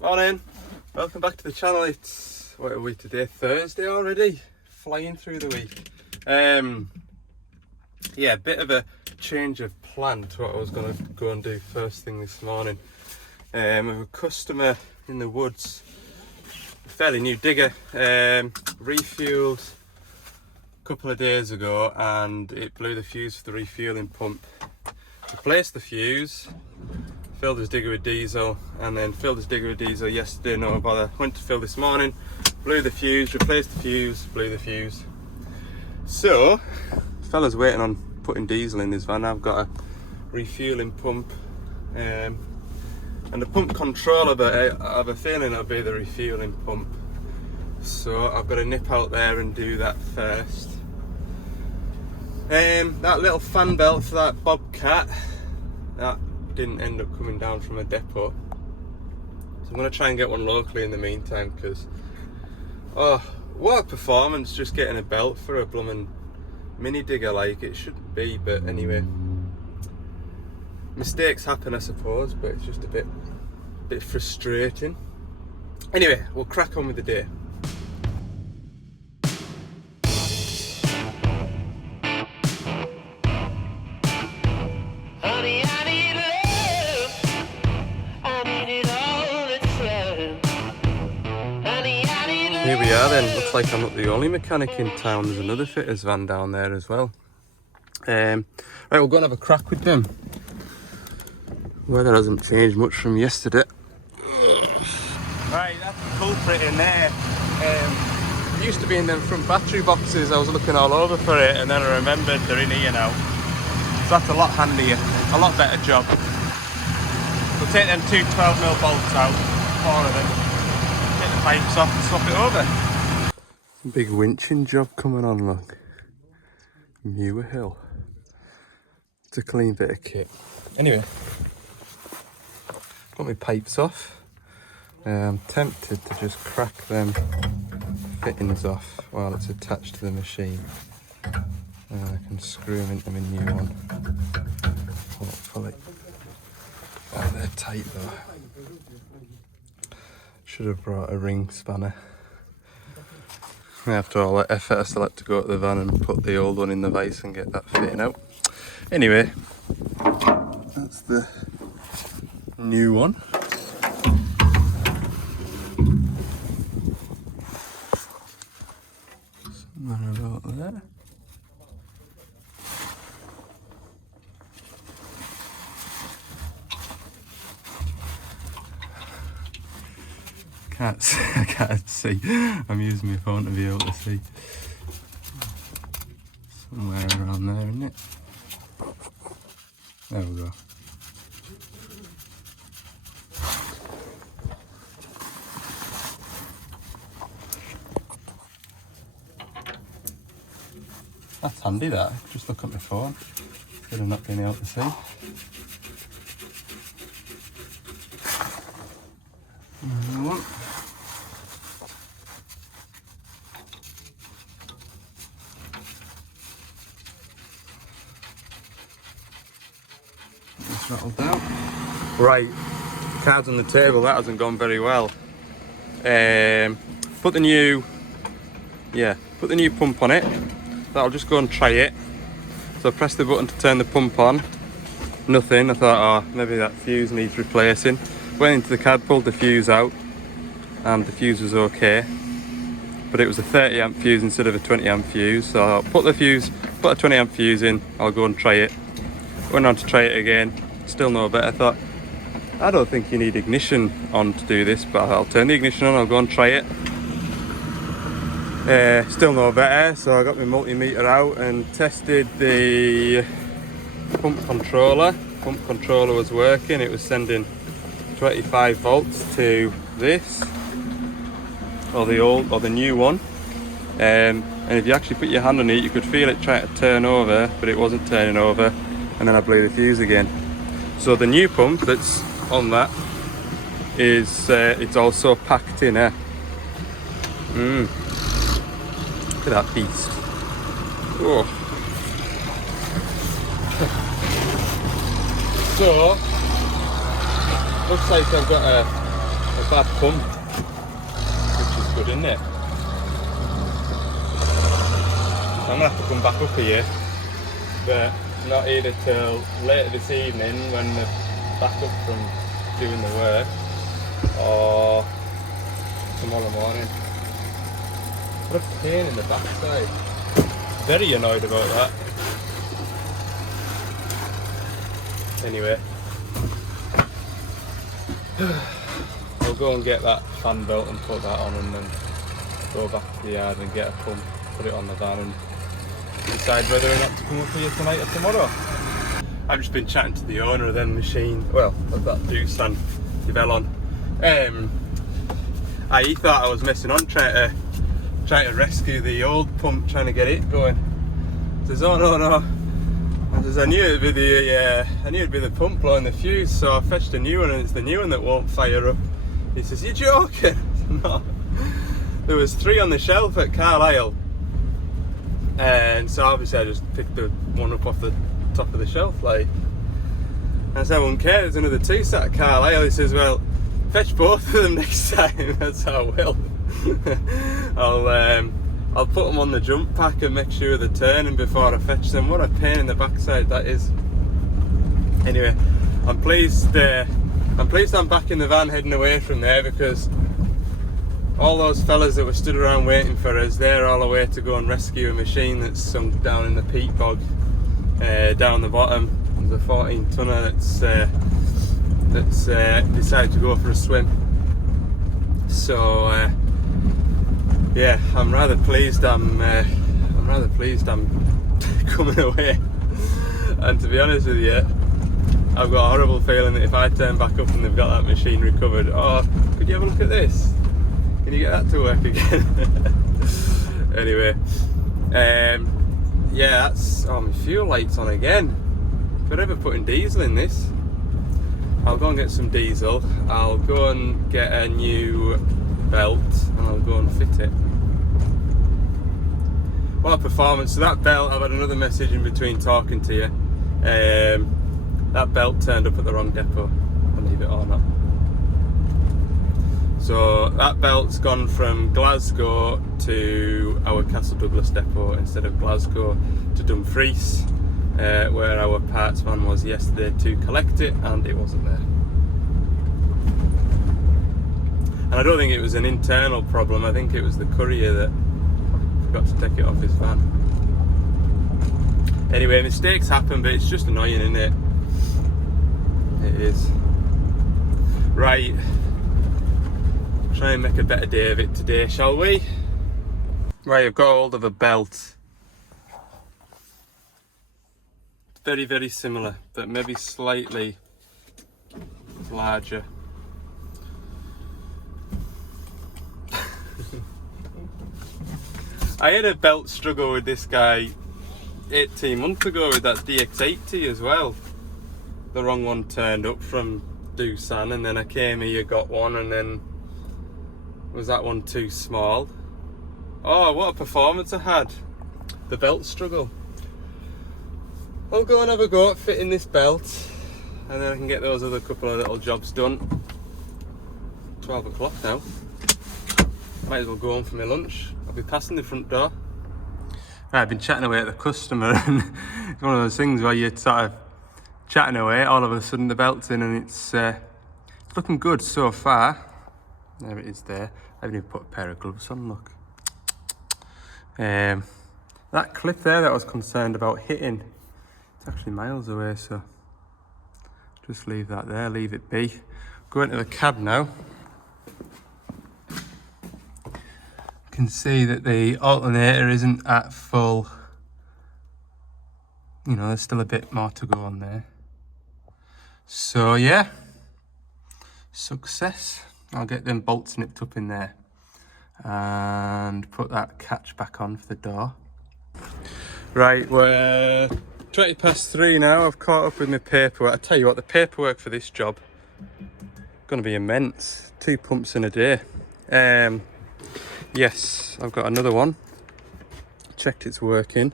Morning, welcome back to the channel. It's, what are we today? Thursday already? Flying through the week. Yeah, a bit of a change of plan to what I was going to go and do first thing this morning. I have a customer in the woods, a fairly new digger, refueled a couple of days ago and it blew the fuse for the refueling pump. Replaced the fuse, filled his digger with diesel, and then filled his digger with diesel yesterday, no bother. Went to fill this morning, blew the fuse, replaced the fuse, blew the fuse. So, fella's waiting on putting diesel in his van. I've got a refueling pump, and the pump controller, but I have a feeling it'll be the refueling pump. So I've got to nip out there and do that first. That little fan belt for that Bobcat, that didn't end up coming down from a depot, so I'm going to try and get one locally in the meantime, because what a performance just getting a belt for a blooming mini digger. Like, it shouldn't be, but anyway, mistakes happen I suppose, but it's just a bit frustrating. Anyway, we'll crack on with the day. Here we are then. Looks like I'm not the only mechanic in town. There's another fitter's van down there as well. Right, we'll go and have a crack with them. Weather hasn't changed much from yesterday. Right, that's the culprit in there. It used to be in them front battery boxes. I was looking all over for it and then I remembered they're in here now. So that's a lot handier, a lot better job. We'll take them two 12mm bolts out, 4 of them. Take the pipes off and swap it over. Big winching job coming on, look. Muir Hill. It's a clean bit of kit. Anyway, got my pipes off. I'm tempted to just crack them fittings off while it's attached to the machine. And I can screw them into my new one. Hopefully. Oh, they're tight though. Should have brought a ring spanner. After all that effort, I still had to go to the van and put the old one in the vise and get that fitting out. Anyway, that's the new one. Somewhere about there. I can't see. I'm using my phone to be able to see. Somewhere around there, isn't it? There we go. That's handy, that. Just look at my phone instead of not being able to see. Another one. It's rattled down. Right, cards on the table, that hasn't gone very well. Put the new pump on it. I'll just go and try it. So I pressed the button to turn the pump on. Nothing. I thought, maybe that fuse needs replacing. Went into the cab, pulled the fuse out, and the fuse was okay. But it was a 30 amp fuse instead of a 20 amp fuse. So I'll put a 20 amp fuse in, I'll go and try it. Went on to try it again, still no better. I thought, I don't think you need ignition on to do this, but I'll turn the ignition on, I'll go and try it. Still no better, so I got my multimeter out and tested the pump controller. Pump controller was working, it was sending 25 volts to this, or the new one. And if you actually put your hand on it, you could feel it trying to turn over, but it wasn't turning over, and then I blew the fuse again. So the new pump that's on that is it's also packed in here. Look at that beast. Oh. So looks like I've got a bad pump, which is good, isn't it? I'm gonna have to come back up here, but not either till later this evening when they're back up from doing the work, or tomorrow morning. What a pain in the backside. Very annoyed about that. Anyway, I'll go and get that fan belt and put that on, and then go back to the yard and get a pump, put it on the van, and decide whether or not to come up here tonight or tomorrow. I've just been chatting to the owner of them machine, well, of that Doosan Develon. He thought I was messing on, trying to rescue the old pump, trying to get it going. He says, oh no. I says, I knew it'd be the pump blowing the fuse, so I fetched a new one, and it's the new one that won't fire up. He says, you're joking? No. There was 3 on the shelf at Carlisle, and so obviously I just picked the one up off the top of the shelf, like. I said, I won't care, there's another 2 sat at Carlisle. He says, well, fetch both of them next time. That's how I will. I'll put them on the jump pack and make sure they're turning before I fetch them. What a pain in the backside that is. Anyway, I'm pleased I'm back in the van heading away from there, because all those fellas that were stood around waiting for us, they're all away to go and rescue a machine that's sunk down in the peat bog down the bottom. There's a 14 tonner that's decided to go for a swim. So yeah, I'm rather pleased I'm coming away. And to be honest with you, I've got a horrible feeling that if I turn back up and they've got that machine recovered, oh, could you have a look at this? Can you get that to work again? Anyway, yeah, that's, oh, my fuel light's on again. Could I ever putting diesel in this? I'll go and get some diesel. I'll go and get a new belt, and I'll go and fit it. What a performance. So that belt, I've had another message in between talking to you. That belt turned up at the wrong depot, believe it or not. So that belt's gone from Glasgow to our Castle Douglas depot instead of Glasgow to Dumfries, where our parts van was yesterday to collect it, and it wasn't there. And I don't think it was an internal problem, I think it was the courier that forgot to take it off his van. Anyway, mistakes happen, but it's just annoying, isn't it? It is. Right, try and make a better day of it today, shall we? Right, I've got hold of a belt. Very, very similar, but maybe slightly larger. I had a belt struggle with this guy 18 months ago with that DX80 as well. The wrong one turned up from Doosan, and then I came here, got one, and then was that one too small? Oh, what a performance I had. The belt struggle. I'll go and have a go at fitting this belt, and then I can get those other couple of little jobs done. 12 o'clock now. Might as well go home for my lunch. I'll be passing the front door. Right, I've been chatting away at the customer, and it's one of those things where you're sort of chatting away, all of a sudden the belt's in, and it's looking good so far. There it is there. I haven't even put a pair of gloves on, look. That clip there that I was concerned about hitting, it's actually miles away, so just leave that there, leave it be. Go into the cab now. You can see that the alternator isn't at full, you know, there's still a bit more to go on there. So yeah, success. I'll get them bolts nipped up in there and put that catch back on for the door. Right, we're 20 past 3 now. I've caught up with my paperwork. I tell you what, the paperwork for this job is going to be immense. 2 pumps in a day. Yes, I've got another one. Checked it's working.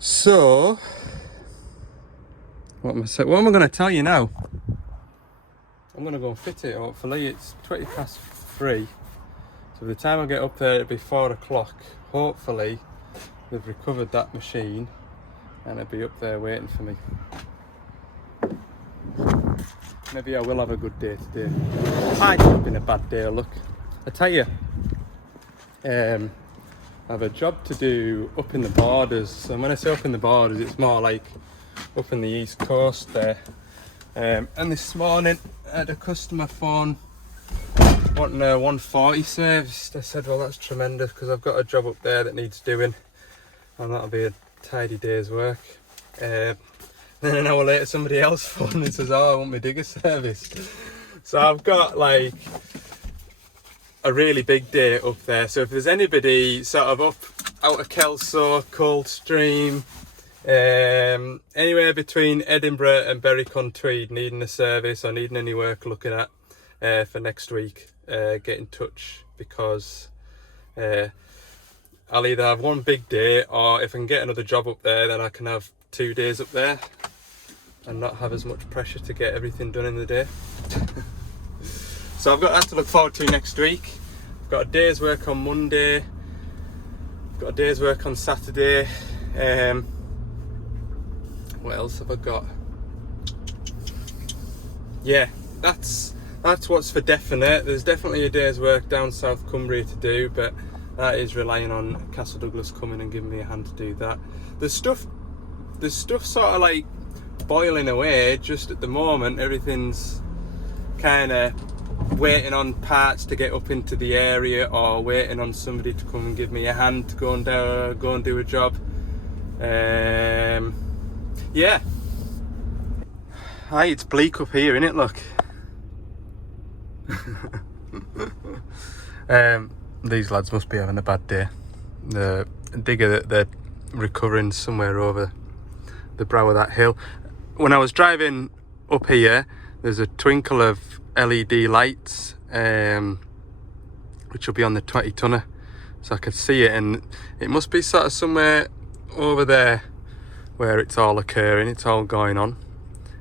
So, what am I going to tell you now? I'm going to go and fit it. Hopefully it's 3:20. So by the time I get up there, it'll be 4 o'clock. Hopefully they've recovered that machine and it'll be up there waiting for me. Maybe I will have a good day today. Might have been a bad day, look. I tell you, I have a job to do up in the borders. So when I say up in the borders, it's more like up in the east coast there. And this morning I had a customer phone wanting a 140 serviced. I said, well, that's tremendous because I've got a job up there that needs doing and that'll be a tidy day's work. Then an hour later somebody else phoned and says, oh, I want my digger serviced. So I've got like a really big day up there. So if there's anybody sort of up out of Kelso, Coldstream, anywhere between Edinburgh and Berwick-on-Tweed needing a service or needing any work looking at for next week, get in touch, because I'll either have one big day, or if I can get another job up there, then I can have 2 days up there and not have as much pressure to get everything done in the day. So I've got that to look forward to next week. I've got a day's work on Monday, I've got a day's work on Saturday. What else have I got? Yeah, that's what's for definite. There's definitely a day's work down South Cumbria to do, but that is relying on Castle Douglas coming and giving me a hand to do that. There's stuff sort of like boiling away just at the moment. Everything's kind of waiting on parts to get up into the area, or waiting on somebody to come and give me a hand to go and do a job. Yeah. Hi, it's bleak up here, innit? Look. These lads must be having a bad day. The digger that they're recovering somewhere over the brow of that hill. When I was driving up here, there's a twinkle of LED lights, which will be on the 20 tonner, so I could see it, and it must be sort of somewhere over there where it's all occurring, it's all going on.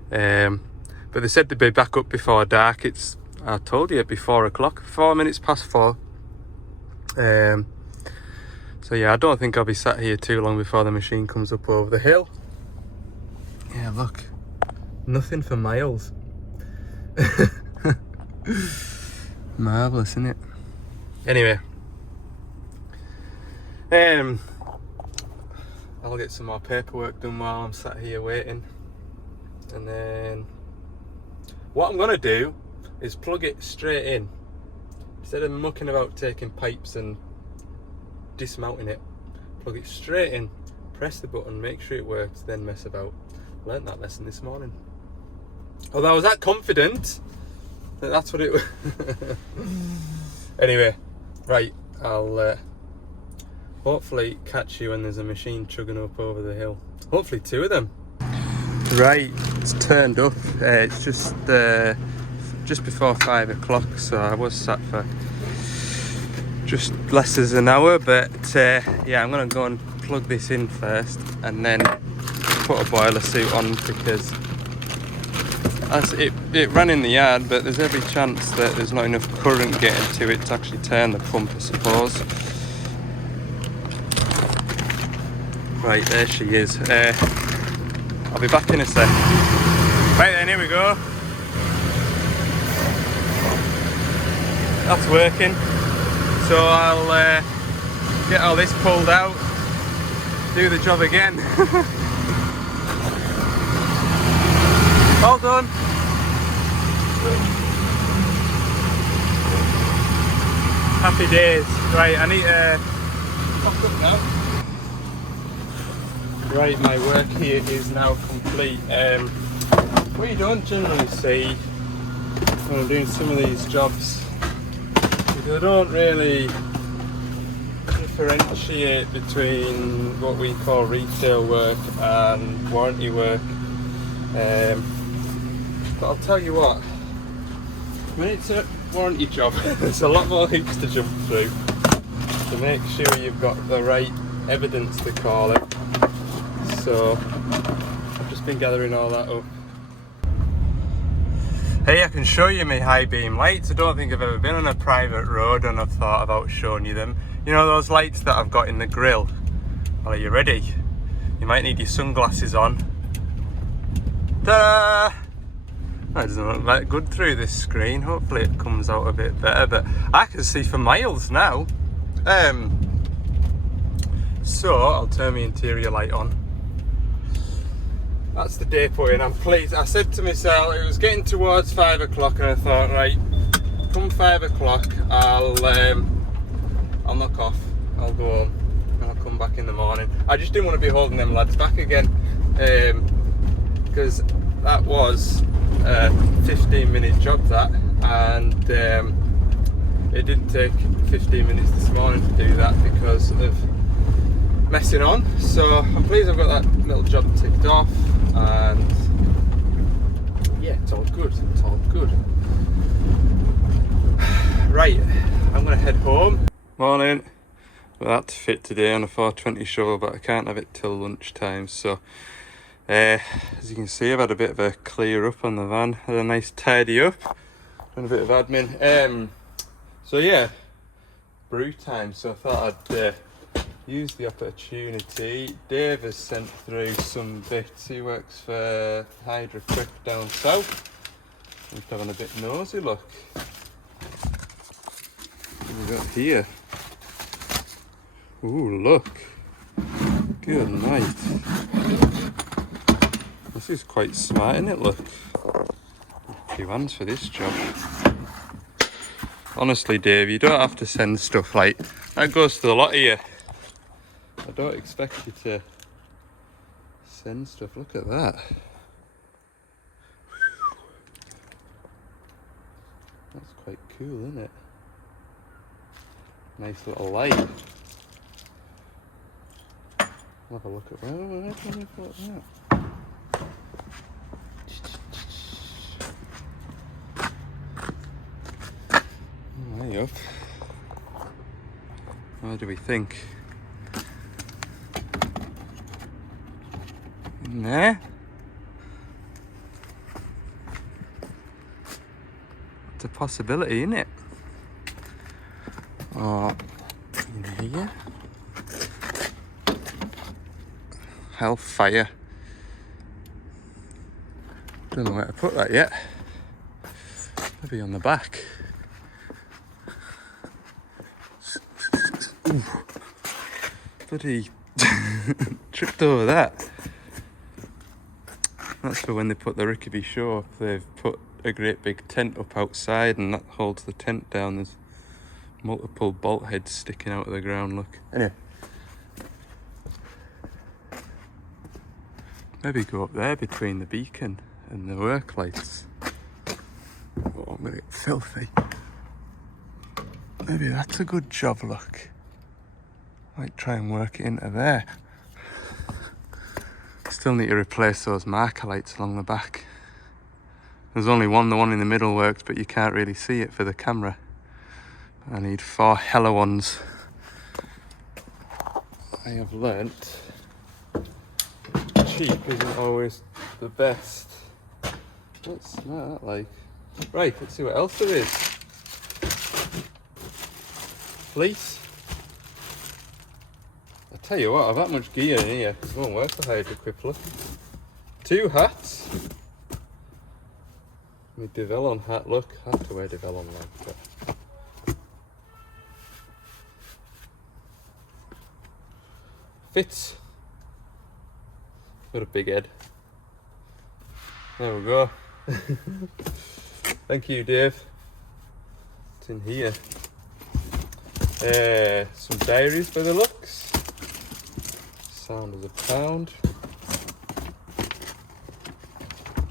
But they said they'd be back up before dark. It's, I told you, it'd be 4 o'clock, 4 minutes past 4. So yeah, I don't think I'll be sat here too long before the machine comes up over the hill. Yeah, look, nothing for miles. Marvellous, isn't it? Anyway, I'll get some more paperwork done while I'm sat here waiting, and then what I'm gonna do is plug it straight in instead of mucking about taking pipes and dismounting it. Plug it straight in, press the button, make sure it works, then mess about. Learned that lesson this morning. Although I was that confident that that's what it was. Anyway, right, I'll hopefully catch you when there's a machine chugging up over the hill. Hopefully 2 of them. Right, it's turned up. It's just before 5 o'clock, so I was sat for just less than an hour, but yeah, I'm gonna go and plug this in first and then put a boiler suit on, because as it ran in the yard, but there's every chance that there's not enough current getting to it to actually turn the pump, I suppose. Right, there she is. I'll be back in a sec. Right then, here we go. That's working. So I'll get all this pulled out, do the job again. All done. Happy days. Right, I need to pop up now. Right, my work here is now complete. What you don't generally see when I'm doing some of these jobs is I don't really differentiate between what we call retail work and warranty work. But I'll tell you what, when it's a warranty job, there's a lot more hoops to jump through to make sure you've got the right evidence, to call it. So I've just been gathering all that up. Hey, I can show you my high beam lights. I don't think I've ever been on a private road and I've thought about showing you them. You know those lights that I've got in the grill? Well, are you ready? You might need your sunglasses on. Ta-da! That doesn't look that good through this screen. Hopefully it comes out a bit better, but I can see for miles now. So I'll turn my interior light on. That's the depot in. I'm pleased. I said to myself, it was getting towards 5 o'clock and I thought, right, come 5 o'clock, I'll knock off, I'll go home and I'll come back in the morning. I just didn't want to be holding them lads back again, because that was a 15-minute job that, and it didn't take 15 minutes this morning to do that because of messing on. So I'm pleased I've got that little job ticked off, and yeah, it's all good, it's all good. Right, I'm gonna head home. Morning. Well, that's fit today on a 4:20 show, but I can't have it till lunchtime. So as you can see, I've had a bit of a clear up on the van, had a nice tidy up, done a bit of admin. So yeah, brew time. So I thought I'd use the opportunity. Dave has sent through some bits. He works for Hydro Quick down south. I'm just having a bit nosy look. What have we got here? Ooh, look. Good night. This is quite smart, isn't it? Look. 2 hands for this job. Honestly, Dave, you don't have to send stuff like that. Goes to the lot of you. I don't expect you to send stuff. Look at that. That's quite cool, isn't it? Nice little light. I'll have a look at where can we put that? Way up. Where do we think? In there? It's a possibility, isn't it? Or in here? Hellfire. Don't know where to put that yet. Maybe on the back. Ooh. Bloody tripped over that. That's for when they put the Rickaby show up. They've put a great big tent up outside and that holds the tent down. There's multiple bolt heads sticking out of the ground, look. Anyway. Maybe go up there between the beacon and the work lights. Oh, I'm gonna get filthy. Maybe that's a good job, look. Might try and work it into there. Still need to replace those marker lights along the back. There's only one, the one in the middle works, but you can't really see it for the camera. I need 4 hella ones. I have learnt cheap isn't always the best. What's that like? Right, let's see what else there is. Fleece. I tell you what, I've that much gear in here. It won't work for Hydro Quick, look. 2 hats. My Devellon hat, look. I have to wear Devellon like that. Fits. Got a big head. There we go. Thank you, Dave. It's in here. Some diaries by the looks. Sound of the pound.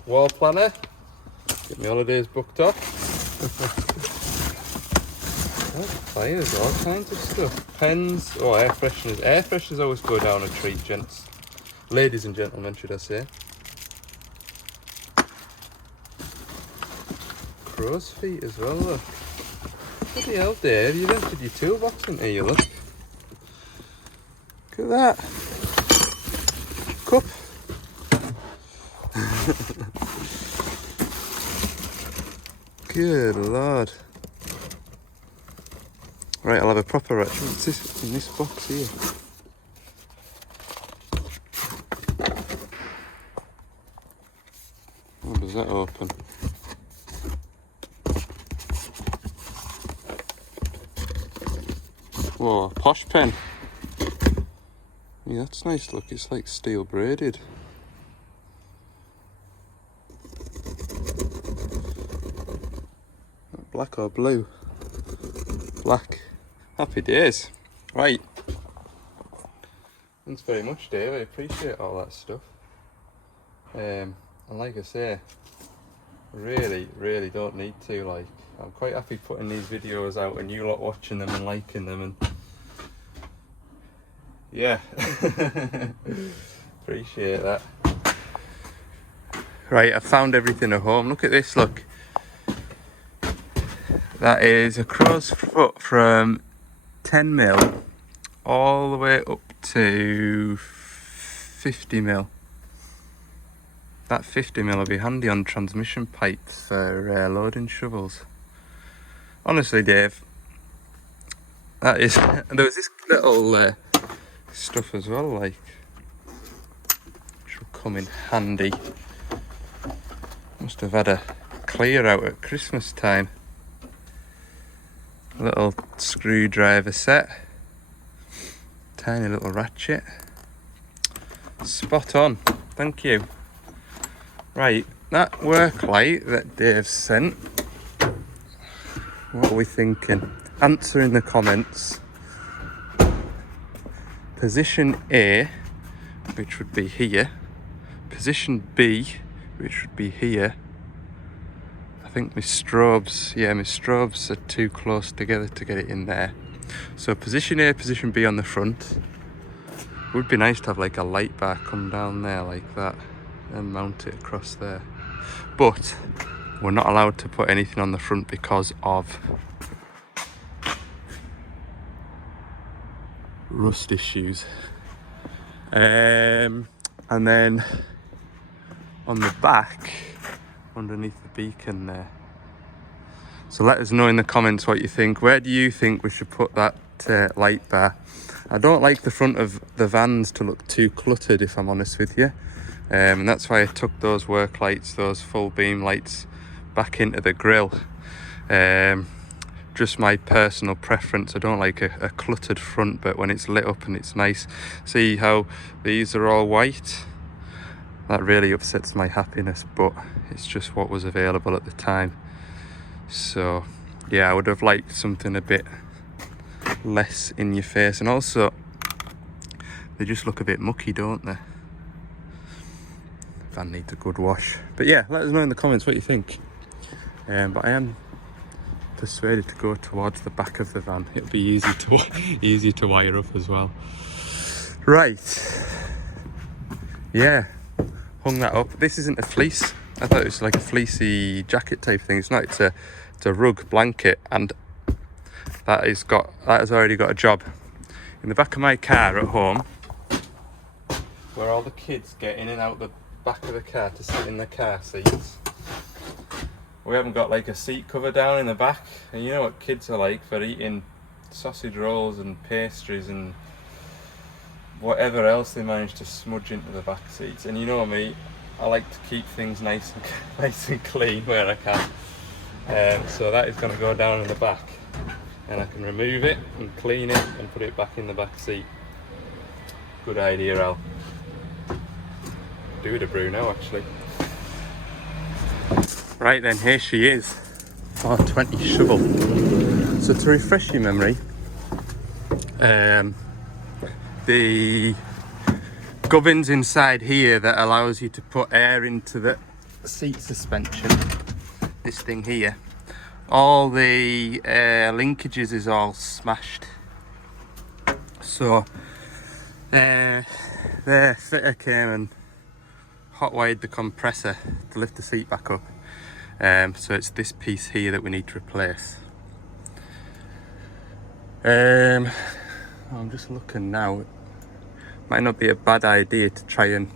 Wall planner. Get my holidays booked off. Fires, all kinds of stuff. Pens. Oh, air fresheners. Air fresheners always go down a treat, gents. Ladies and gentlemen, should I say. Crow's feet as well, look. Bloody hell, Dave, you've emptied your toolbox into you, look. Look at that. Cup. Good lord. Right, I'll have a proper ratchet. What's this in this box here? How does that open? Whoa, a posh pen. Yeah, that's nice. Look, it's like steel braided. Black or blue? Black. Happy days. Right. Thanks very much, Dave. I appreciate all that stuff. And like I say, really don't need to. Like, I'm quite happy putting these videos out and you lot watching them and liking them, and yeah, appreciate that. Right, I found everything at home. Look at this, look. That is a crow's foot from 10mm all the way up to 50mm. That 50mm will be handy on transmission pipes for loading shovels. Honestly, Dave, that is. And there was this little stuff as well, like, which will come in handy. Must have had a clear out at Christmas time. A little screwdriver set, tiny little ratchet. Spot on, thank you. Right, that work light that Dave sent, what are we thinking? Answer in the comments. Position A, which would be here. Position B, which would be here. I think my strobes are too close together to get it in there. So position A, position B on the front. Would be nice to have like a light bar come down there like that and mount it across there. But we're not allowed to put anything on the front because of rust issues. And then on the back, underneath the beacon there. So let us know in the comments what you think. Where do you think we should put that light bar? I don't like the front of the vans to look too cluttered, if I'm honest with you. And that's why I took those work lights, those full beam lights, back into the grille. Just my personal preference. I don't like a cluttered front, but when it's lit up and it's nice. See how these are all white? That really upsets my happiness, but it's just what was available at the time. So yeah, I would have liked something a bit less in your face, and also they just look a bit mucky, don't they? Van needs a good wash. But yeah, let us know in the comments what you think. But I am persuaded to go towards the back of the van. It'll be easy to wire up as well. Right, yeah, hung that up. This isn't a fleece. I thought it was like a fleecy jacket type thing. It's not. It's a rug blanket, and that has already got a job. In the back of my car at home, where all the kids get in and out the back of the car to sit in the car seats, we haven't got like a seat cover down in the back. And you know what kids are like for eating sausage rolls and pastries and whatever else they manage to smudge into the back seats. And you know me, I like to keep things nice and clean where I can. So that is going to go down in the back, and I can remove it and clean it and put it back in the back seat. Good idea, Al. Do it a brew now, actually. Right then, here she is, 420 shovel. So to refresh your memory, the gubbins inside here that allows you to put air into the seat suspension, this thing here, all the linkages is all smashed. So the fitter came and hot wired the compressor to lift the seat back up. So it's this piece here that we need to replace. I'm just looking now. Might not be a bad idea to try and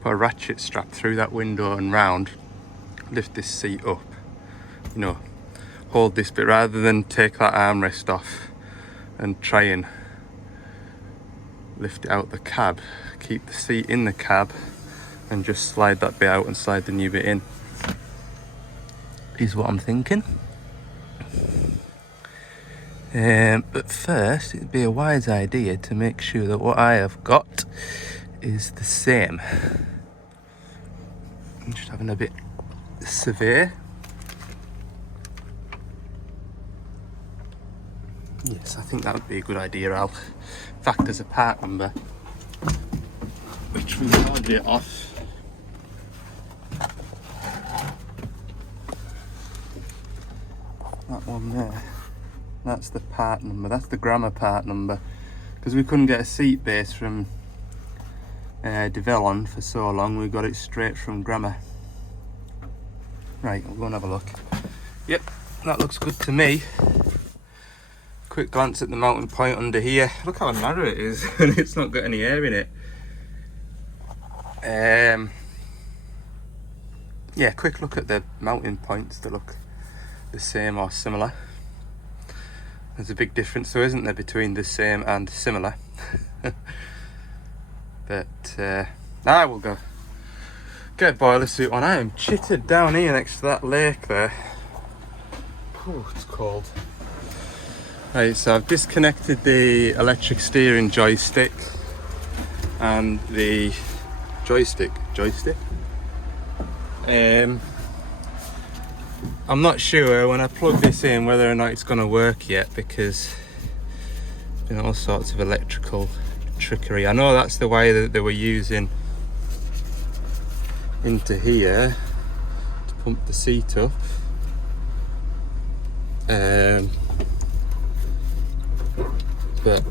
put a ratchet strap through that window and round, lift this seat up, you know, hold this bit rather than take that armrest off and try and lift it out the cab. Keep the seat in the cab and just slide that bit out and slide the new bit in, is what I'm thinking. But first, it'd be a wise idea to make sure that what I have got is the same. I'm just having a bit survey. Yes, I think that would be a good idea, Al. In fact, there's a part number which we ordered it off. That one there, that's the part number, that's the Grammar part number, because we couldn't get a seat base from Devellon for so long, we got it straight from Grammar. Right, we'll go and have a look. Yep, that looks good to me. Quick glance at the mounting point under here. Look how narrow it is and it's not got any air in it. Yeah, quick look at the mounting points. They look the same or similar. There's a big difference though, isn't there, between the same and similar. But I will go get a boiler suit on. I am chittered down here next to that lake there. Oh, it's cold. Right, so I've disconnected the electric steering joystick and the joystick. I'm not sure when I plug this in whether or not it's going to work yet, because there's been all sorts of electrical trickery. I know that's the way that they were using into here to pump the seat up. But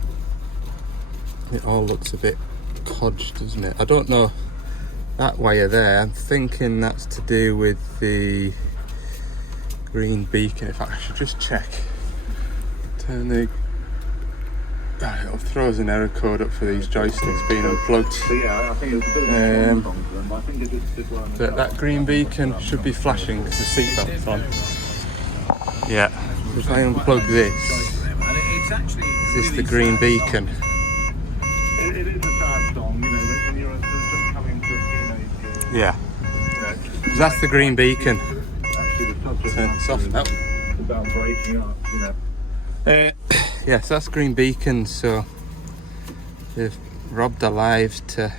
it all looks a bit codged, doesn't it? I don't know, that wire there, I'm thinking that's to do with the green beacon. In fact, I should just check. Turn the... It'll throw us an error code up for these joysticks being unplugged. Yeah, I think it's a bit of a problem, but I think it did well. But that green beacon should be flashing because the seatbelt's on. Yeah, if I unplug this, is this the green beacon? It is a sad song, you know, when you're just coming to a teenage year. Yeah. That's the green beacon. Actually, the subject Turn this off now. is about breaking up, you know. Yes, that's green beacon, so they've robbed our lives to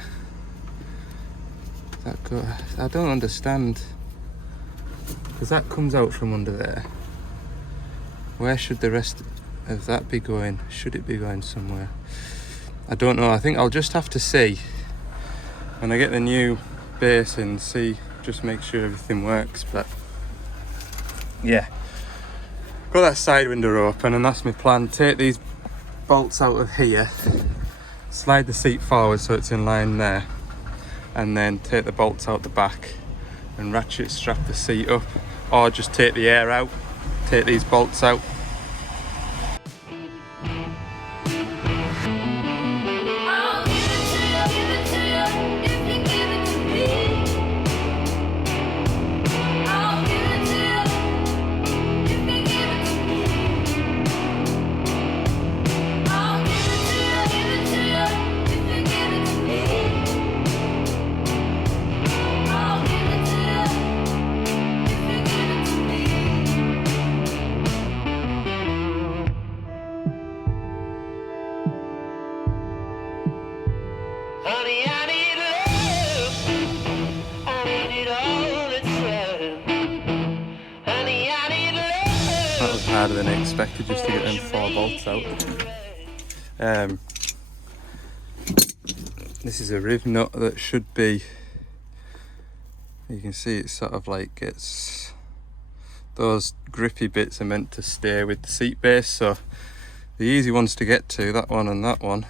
that go. I don't understand, because that comes out from under there. Where should the rest of that be going? Should it be going somewhere? I don't know. I think I'll just have to see when I get the new base in, see, just make sure everything works. But yeah, got that side window open, and that's my plan. Take these bolts out of here, slide the seat forward so it's in line there, and then take the bolts out the back and ratchet strap the seat up, or just take the air out, take these bolts out. That was harder than I expected, just to get them 4 bolts out. This is a riv nut that should be, you can see it's sort of like it's, those grippy bits are meant to stay with the seat base, so the easy ones to get to, that one and that one,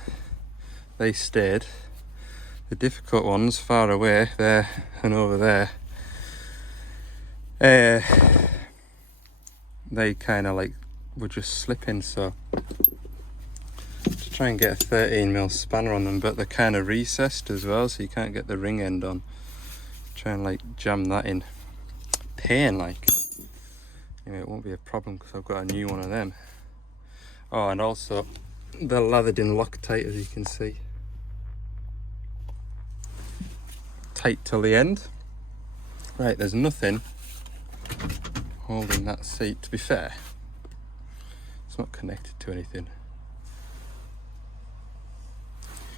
they stayed. The difficult ones far away, there and over there, they kind of like were just slipping, so to try and get a 13mm spanner on them, but they're kind of recessed as well, so you can't get the ring end on. Try and like jam that in. Pain, like. Anyway, it won't be a problem because I've got a new one of them. Oh, and also they're lathered in Loctite, as you can see. Tight till the end. Right, there's nothing holding that seat. To be fair, it's not connected to anything.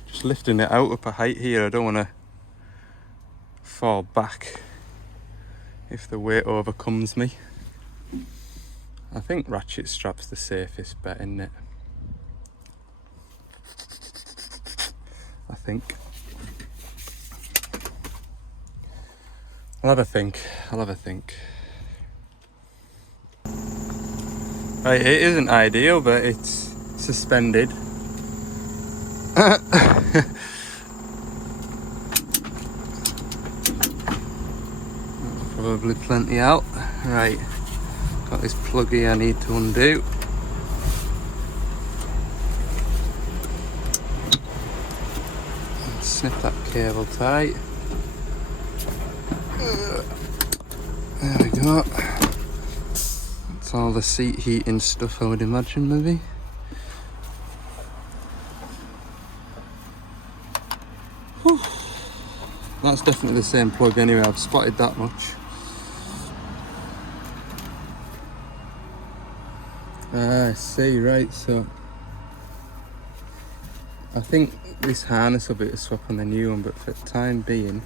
Just lifting it out up a height here. I don't want to fall back if the weight overcomes me. I think ratchet strap's the safest bet, isn't it? I think. I'll have a think. Right, it isn't ideal, but it's suspended. Probably plenty out. Right, got this plug here I need to undo. Snip that cable tight. There we go. That's all the seat heating stuff, I would imagine, maybe. Whew. That's definitely the same plug anyway, I've spotted that much. I see, right, so I think this harness will be to swap on the new one, but for the time being,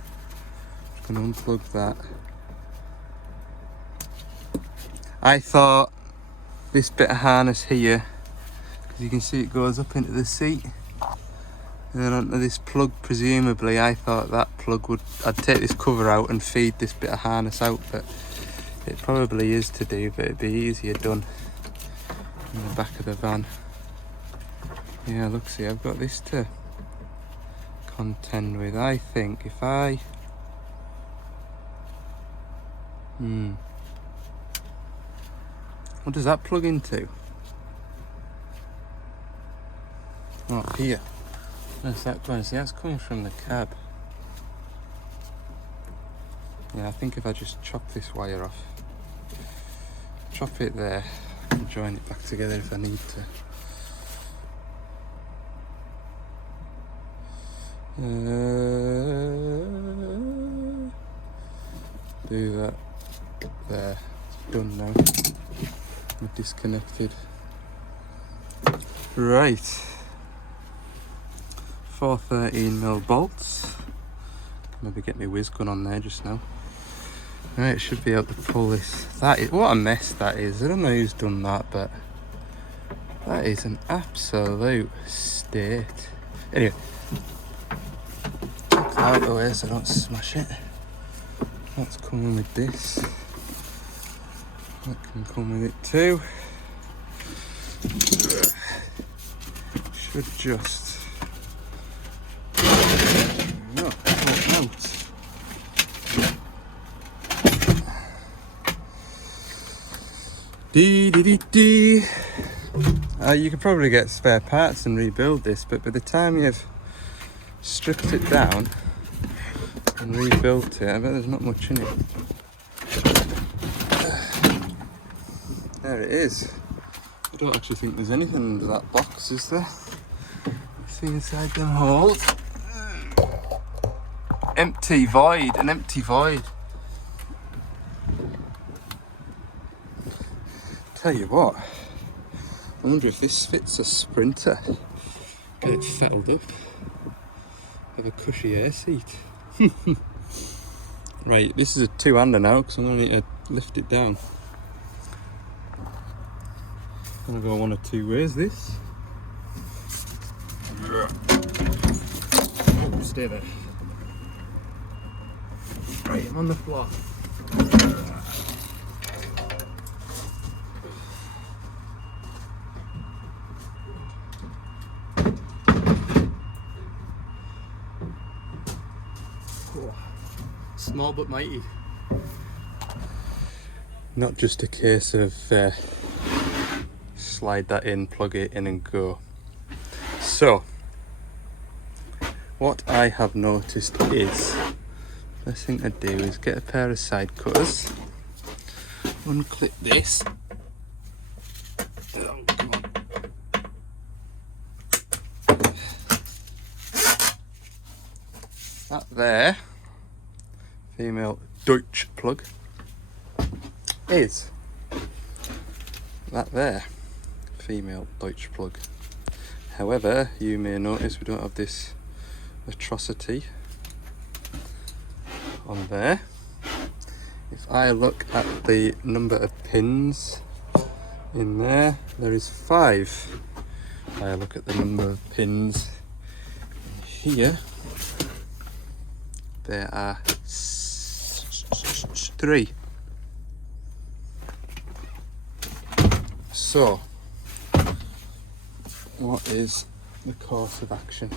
I'm going to unplug that. I thought this bit of harness here, because you can see it goes up into the seat, and then onto this plug presumably, I thought that plug would, I'd take this cover out and feed this bit of harness out, but it probably is to do, but it'd be easier done in the back of the van. Yeah, look, see, I've got this to contend with. I think if I... What does that plug into? Oh, up here. Where's that going? See, that's coming from the cab. Yeah, I think if I just chop this wire off, chop it there, I can join it back together if I need to. Do that there. It's done now. I'm disconnected. Right. 4 13mm bolts. Maybe get my whiz gun on there just now. Right, should be able to pull this. That is, what a mess that is. I don't know who's done that, but that is an absolute state. Anyway, take that out of the way so I don't smash it. That's coming with this. That can come with it too. Should just pop out. Dee. You could probably get spare parts and rebuild this, but by the time you've stripped it down and rebuilt it, I bet there's not much in it. There it is. I don't actually think there's anything under that box, is there? See inside them holes. Empty void, an empty void. Tell you what, I wonder if this fits a Sprinter. Get it fettled up. Have a cushy air seat. Right, this is a two-hander now because I'm going to need to lift it down. I'm going to go one of two ways, this. Oh, stay there. Right, I'm on the floor. Small but mighty. Not just a case of slide that in, plug it in and go. So, what I have noticed is, best thing to do is get a pair of side cutters, unclip this. Oh, come on. That there, female Deutsch plug, is that there, female Deutsch plug. However, you may notice we don't have this atrocity on there. If I look at the number of pins in there, there is 5. If I look at the number of pins here, there are 3. So, what is the course of action?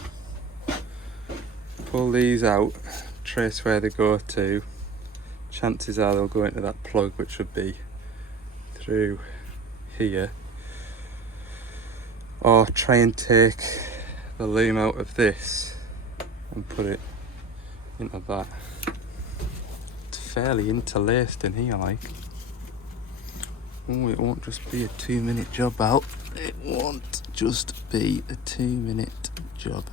Pull these out, trace where they go to. Chances are they'll go into that plug, which would be through here. Or try and take the loom out of this and put it into that. It's fairly interlaced in here, like. Oh, it won't just be a 2-minute job out. It won't just be a 2-minute job.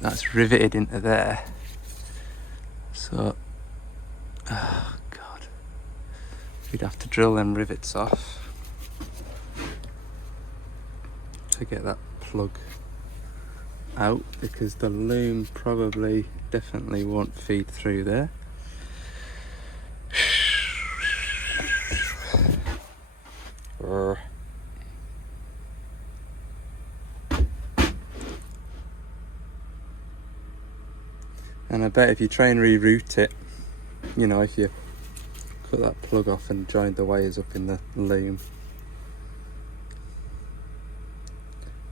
That's riveted into there. So, oh God, we'd have to drill them rivets off to get that plug out, because the loom probably definitely won't feed through there. And I bet if you try and reroute it, you know, if you cut that plug off and join the wires up in the loom,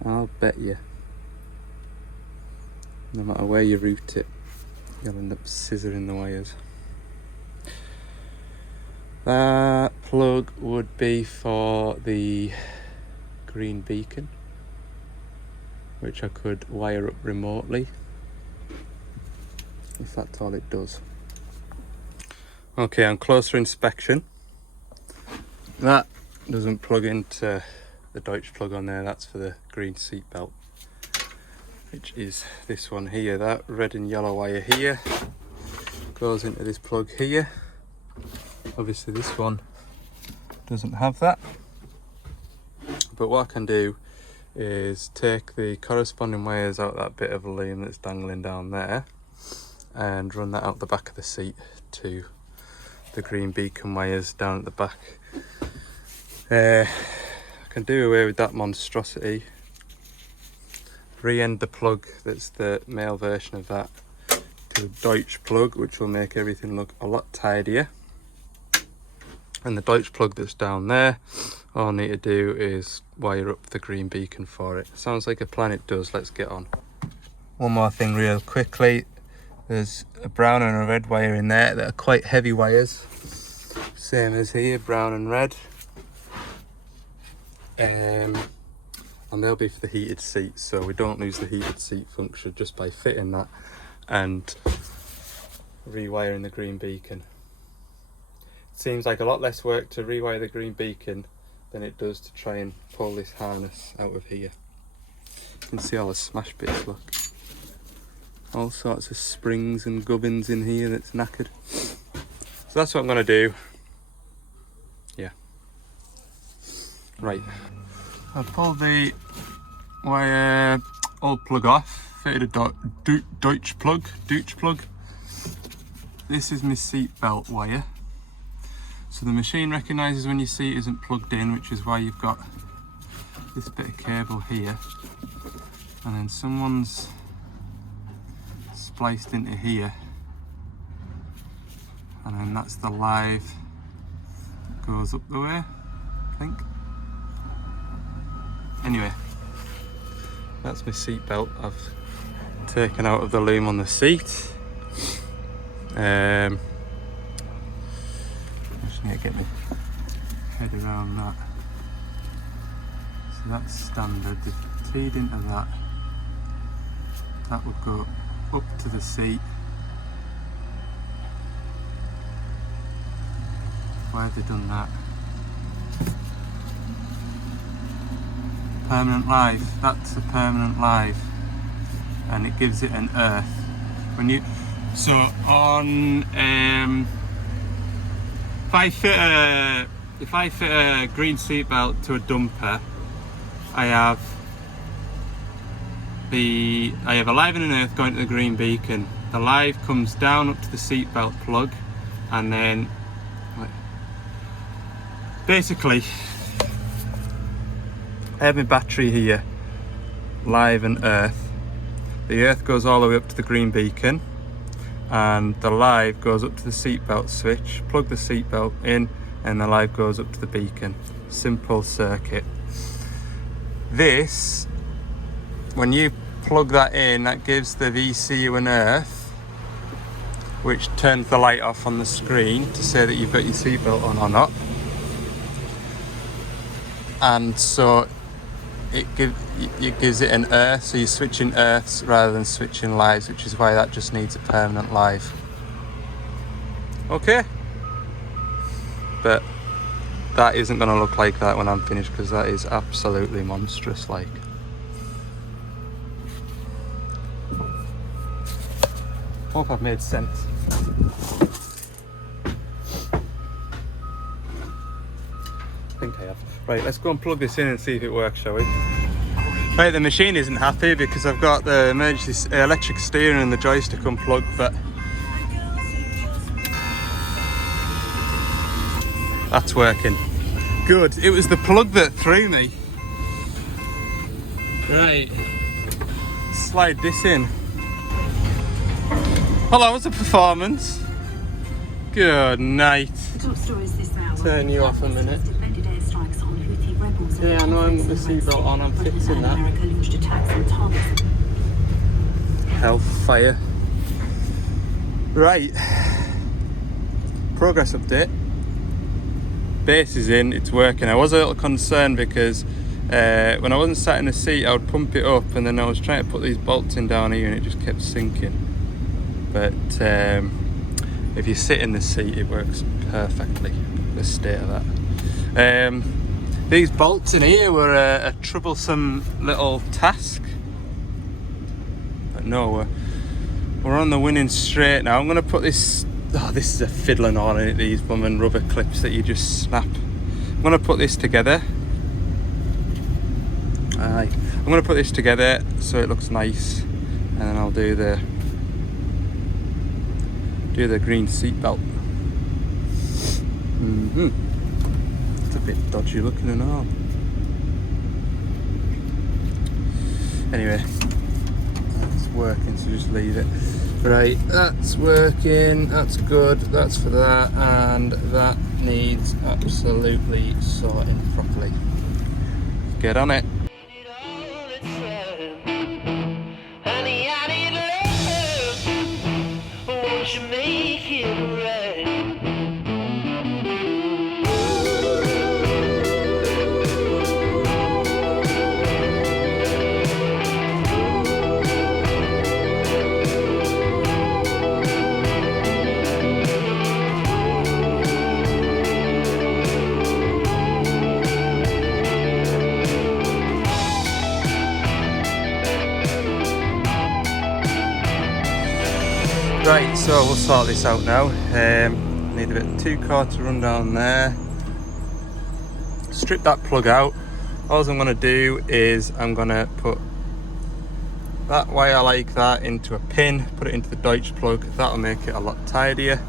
I'll bet you, no matter where you route it, you'll end up scissoring the wires. That plug would be for the green beacon, which I could wire up remotely, if that's all it does. Okay, on closer inspection, that doesn't plug into the Deutsch plug on there. That's for the green seat belt, which is this one here. That red and yellow wire here goes into this plug here. Obviously this one doesn't have that, but what I can do is take the corresponding wires out that bit of loom that's dangling down there and run that out the back of the seat to the green beacon wires down at the back. I can do away with that monstrosity, re-end the plug that's the male version of that to a Deutsch plug, which will make everything look a lot tidier. And the Deutsch plug that's down there, all I need to do is wire up the green beacon for it. Sounds like a plan, it does. Let's get on. One more thing real quickly. There's a brown and a red wire in there that are quite heavy wires. Same as here, brown and red. And they'll be for the heated seat, so we don't lose the heated seat function just by fitting that and rewiring the green beacon. It seems like a lot less work to rewire the green beacon than it does to try and pull this harness out of here. You can see all the smash bits, look. All sorts of springs and gubbins in here that's knackered. So that's what I'm going to do. Yeah. Right. I pulled the wire old plug off, fitted a Deutsch plug. This is my seat belt wire. So the machine recognises when your seat isn't plugged in, which is why you've got this bit of cable here. And then someone's spliced into here, and then that's the live that goes up the way, I think. Anyway, that's my seat belt I've taken out of the loom on the seat. I just need to get my head around that. So that's standard. They've teed into that. That would go up to the seat. Why have they done that? Permanent live, that's a permanent live, and it gives it an earth. When you, so on, if I fit a green seatbelt to a dumper, I have a live and an earth going to the green beacon. The live comes down up to the seatbelt plug, and then basically I have my battery here, live and earth. The earth goes all the way up to the green beacon, and the live goes up to the seatbelt switch. Plug the seatbelt in, and the live goes up to the beacon. Simple circuit. This, when you plug that in, that gives the VCU an earth, which turns the light off on the screen to say that you've got your seatbelt on or not. And so it gives it an earth, so you're switching earths rather than switching lives, which is why that just needs a permanent live. Okay? But that isn't going to look like that when I'm finished, because that is absolutely monstrous like. Hope I've made sense. I think I have. Right, let's go and plug this in and see if it works, shall we? Right, the machine isn't happy because I've got the emergency electric steering and the joystick unplugged, but that's working. Good. It was the plug that threw me. Right. Slide this in. Well, that was a performance. Good night. Turn you off a minute. Yeah, I know I'm the seatbelt on, I'm fixing that. Hellfire. Right. Progress update. Base is in, it's working. I was a little concerned because when I wasn't sat in the seat, I would pump it up, and then I was trying to put these bolts in down here and it just kept sinking. But if you sit in the seat, it works perfectly. The state of that. These bolts in here were a troublesome little task, but no, we're on the winning straight now. I'm going to put this, this is a fiddling on it, these blooming rubber clips that you just snap. I'm going to put this together. I'm going to put this together so it looks nice, and then I'll do the green seat belt. It's a bit dodgy looking and all. Anyway, that's working, so just leave it. Right, that's working, that's good, that's for that, and that needs absolutely sorting properly. Get on it. Right, so we'll sort this out now. Need a bit of 2/4 to run down there. Strip that plug out. All I'm going to do is I'm going to put that wire like that into a pin, put it into the Deutsch plug. That'll make it a lot tidier.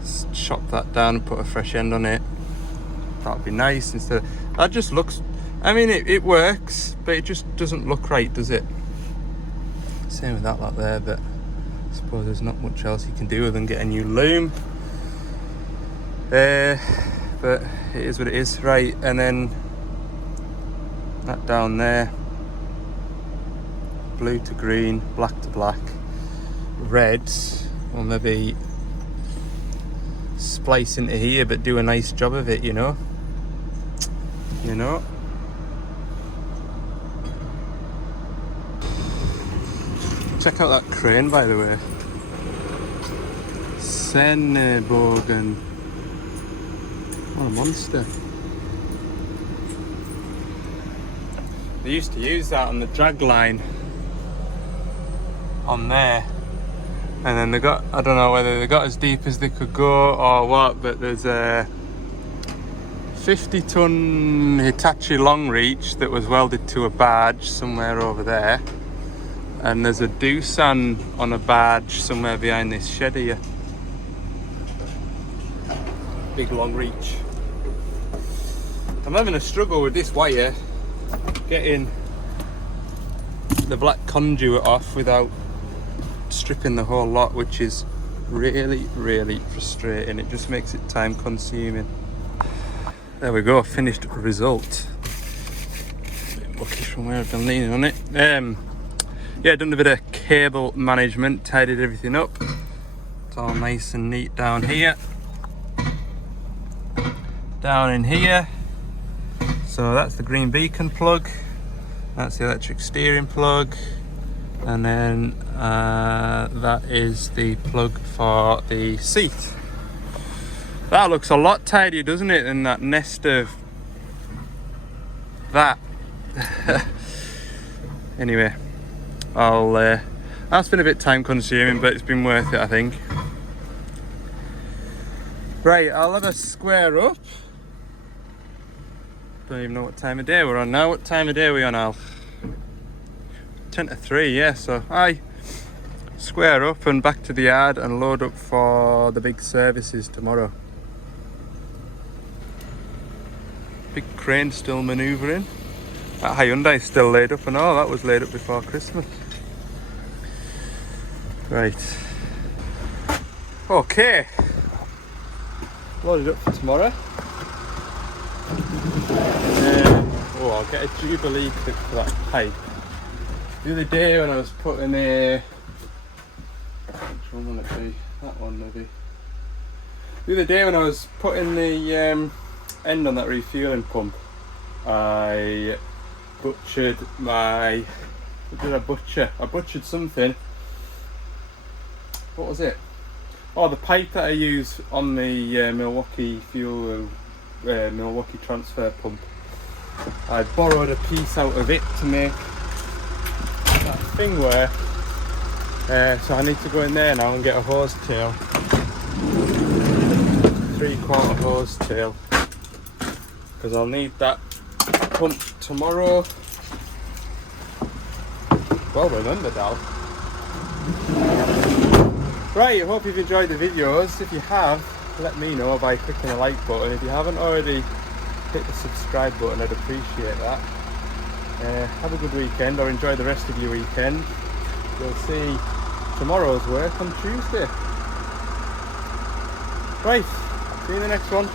Just chop that down and put a fresh end on it. That'll be nice. Instead of, that just looks, I mean it works, but it just doesn't look right, does it? Same with that lot there, but I suppose there's not much else you can do other than get a new loom. But it is what it is. Right, and then that down there, blue to green, black to black, red, or maybe splice into here but do a nice job of it, you know. Check out that crane, by the way. Sennebogen. What a monster. They used to use that on the drag line on there. And then they got, I don't know whether they got as deep as they could go or what, but there's a 50-ton Hitachi long reach that was welded to a barge somewhere over there. And there's a Doosan on a barge somewhere behind this shed here. Big long reach. I'm having a struggle with this wire, getting the black conduit off without stripping the whole lot, which is really frustrating. It just makes it time consuming. There we go, finished result. A bit mucky from where I've been leaning on it. Yeah, done a bit of cable management, tidied everything up. It's all nice and neat down here. Down in here. So that's the green beacon plug. That's the electric steering plug. And then that is the plug for the seat. That looks a lot tidier, doesn't it, than that nest of that. Anyway, that's been a bit time consuming, but it's been worth it, I think. Right, I'll have a square up. Don't even know what time of day we're on now. What time of day are we on, Al? 10 to 3, yeah, so I square up and back to the yard and load up for the big services tomorrow. Big crane still manoeuvring. That Hyundai's still laid up and all. That was laid up before Christmas. Right. Okay. Loaded up for tomorrow. I'll get a Jubilee clip for that pipe. The other day when I was putting which one will it be? That one maybe. The other day when I was putting the end on that refueling pump, I butchered my... What did I butcher? I butchered something. What was it? Oh, the pipe that I use on the Milwaukee Milwaukee transfer pump. I borrowed a piece out of it to make that thing where, so I need to go in there now and get a hose tail, 3/4 hose tail, because I'll need that pump tomorrow. Well remembered, Al. Right, I hope you've enjoyed the videos. If you have, let me know by clicking the like button. If you haven't already, hit the subscribe button, I'd appreciate that. Have a good weekend, or enjoy the rest of your weekend. You'll see tomorrow's work on Tuesday. Right, see you in the next one.